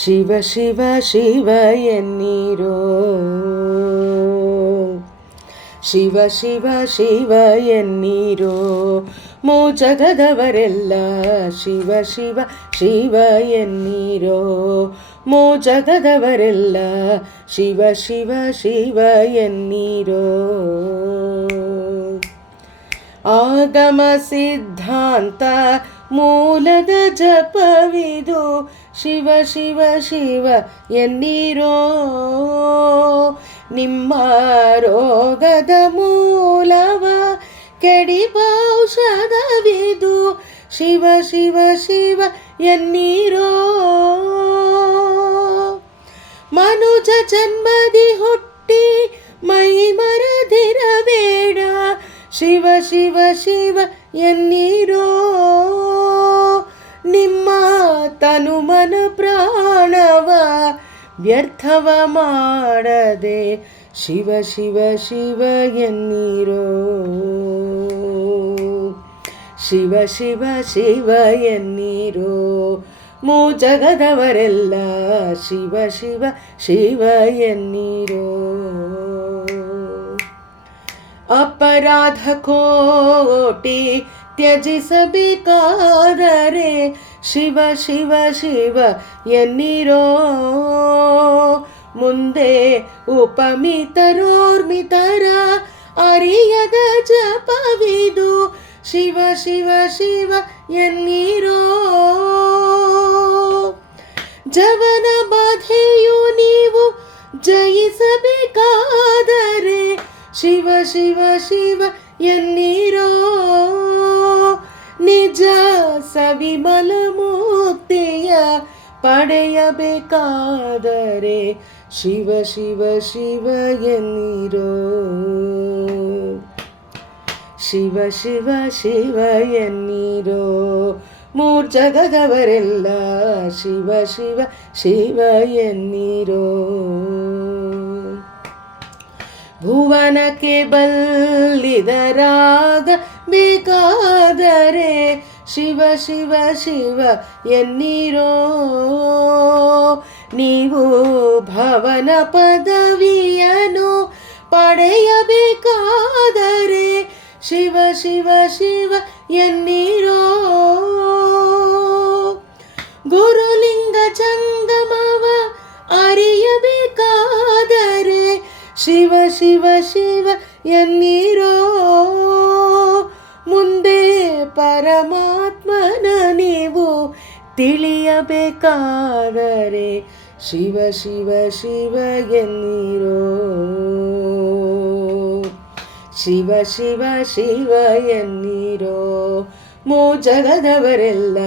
ಶಿವ ಶಿವ ಶಿವ ಎನ್ನೀರೋ, ಶಿವ ಶಿವ ಶಿವ ಎನ್ನೀರೋ, ಮೂ ಜಗದವರೆಲ್ಲ ಶಿವ ಶಿವ ಶಿವ ಎನ್ನೀರೋ, ಮೂ ಜಗದವರೆಲ್ಲ ಶಿವ ಶಿವ ಶಿವ ಎನ್ನೀರೋ. ಆಗಮ ಸಿದ್ಧಾಂತ ಮೂಲದ ಜಪವಿದು ಶಿವ ಶಿವ ಶಿವ ಎನ್ನೀರೋ, ನಿಮ್ಮ ರೋಗದ ಮೂಲವ ಕೆಡಿಪ ಔಷಧವಿದು ಶಿವ ಶಿವ ಶಿವ ಎನ್ನೀರೋ. ಮನುಜ ಜನ್ಮದಿ ಹುಟ್ಟಿ ಮೈ ಮರದಿರಬೇಡ ಶಿವ ಶಿವ ಶಿವ ಎನ್ನೀರೋ, ನಿಮ್ಮ ತನುಮನ ಪ್ರಾಣವ ವ್ಯರ್ಥವ ಮಾಡದೆ ಶಿವ ಶಿವ ಶಿವ ಎನ್ನೀರೋ, ಶಿವ ಶಿವ ಶಿವ ಎನ್ನೀರೋ, ಮೂ ಜಗದವರೆಲ್ಲ ಶಿವ ಶಿವ ಶಿವ ಎನ್ನೀರೋ. ಅಪರಾಧ ಕೋಟಿ ತ್ಯಜಿಸಬೇಕಾದರೆ ಶಿವ ಶಿವ ಶಿವ ಎನ್ನೀರೋ, ಮುಂದೆ ಉಪಮಿತರೋರ್ಮಿತರ ಅರಿಯದ ಜಪವಿದು ಶಿವ ಶಿವ ಶಿವ ಎನ್ನೀರೋ. ಜವನ ಬಾಧೆಯು ನೀವು ಜಯಿಸಬೇಕಾದರೆ ಶಿವ ಶಿವ ಶಿವ ಎನ್ನೀರೋ, ನಿಜ ಸವಿಮಲ ಮುಕ್ತಿಯ ಪಡೆಯಬೇಕಾದರೆ ಶಿವ ಶಿವ ಶಿವ ಎನ್ನೀರೋ, ಶಿವ ಶಿವ ಶಿವ ಎನ್ನೀರೋ, ಮೂರ್ ಜಗದವರೆಲ್ಲ ಶಿವ ಶಿವ ಶಿವ ಎನ್ನೀರೋ. ಭುವನಕ್ಕೆ ಬಲ್ಲಿದರಾಗ ಬೇಕಾದರೆ ಶಿವ ಶಿವ ಶಿವ ಎನ್ನೀರೋ, ನೀವು ಭವನ ಪದವಿಯನ್ನು ಪಡೆಯಬೇಕಾದರೆ ಶಿವ ಶಿವ ಶಿವ ಎನ್ನೀರೋ. ಗುರುಲಿಂಗ ಜಂಗಮವ ಅರಿಯಬೇಕಾದರೆ ಶಿವ ಶಿವ ಶಿವ ಎನ್ನೀರೋ, ಮುಂದೆ ಪರಮಾತ್ಮನ ನೀವು ತಿಳಿಯಬೇಕಾದರೆ ಶಿವ ಶಿವ ಶಿವ ಎನ್ನೀರೋ, ಶಿವ ಶಿವ ಶಿವ ಎನ್ನೀರೋ, ಮೂ ಜಗದವರೆಲ್ಲ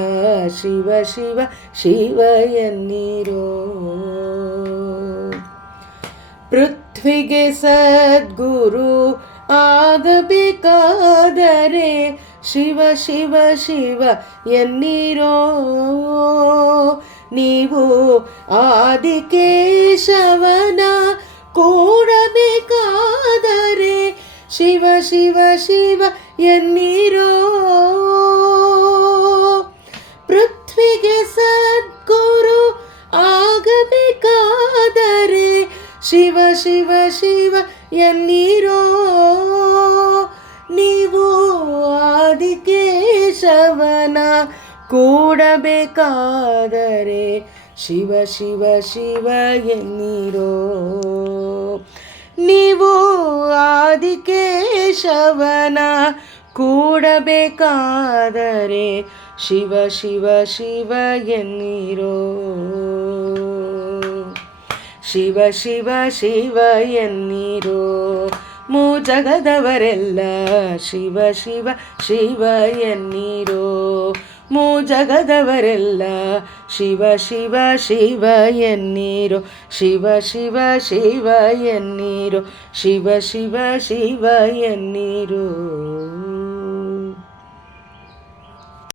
ಶಿವ ಶಿವ ಶಿವ ಎನ್ನೀರೋ. ಪೃಥ್ವಿಗೆ ಸದ್ಗುರು ಆಗಬೇಕಾದರೆ ಶಿವ ಶಿವ ಶಿವ ಎನ್ನೀರೋ, ನೀವು ಆದಿಕೇಶವನ ಕೂಡಬೇಕಾದರೆ ಶಿವ ಶಿವ ಶಿವ ಎನ್ನೀರೋ. ಪೃಥ್ವಿಗೆ ಸದ್ಗುರು ಆಗಬೇಕಾದರೆ ಶಿವ ಶಿವ ಶಿವ ಎನ್ನೀರೋ, ನೀವು ಆದಿಕೇಶವನ ಕೂಡಬೇಕಾದರೆ ಶಿವ ಶಿವ ಶಿವ ಎನ್ನೀರೋ, ನೀವು ಆದಿಕೇಶವನ ಕೂಡಬೇಕಾದರೆ ಶಿವ ಶಿವ ಶಿವ ಎನ್ನೀರೋ, ಶಿವ ಶಿವ ಶಿವ ಎನ್ನೀರೋ, ಮೂ ಜಗದವರೆಲ್ಲ ಶಿವ ಶಿವ ಶಿವ ಎನ್ನೀರೋ, ಮೂ ಜಗದವರೆಲ್ಲ ಶಿವ ಶಿವ ಶಿವ ಎನ್ನೀರೋ, ಶಿವ ಶಿವ ಶಿವ ಎನ್ನೀರೋ, ಶಿವ ಶಿವ ಶಿವ ಎನ್ನೀರೋ.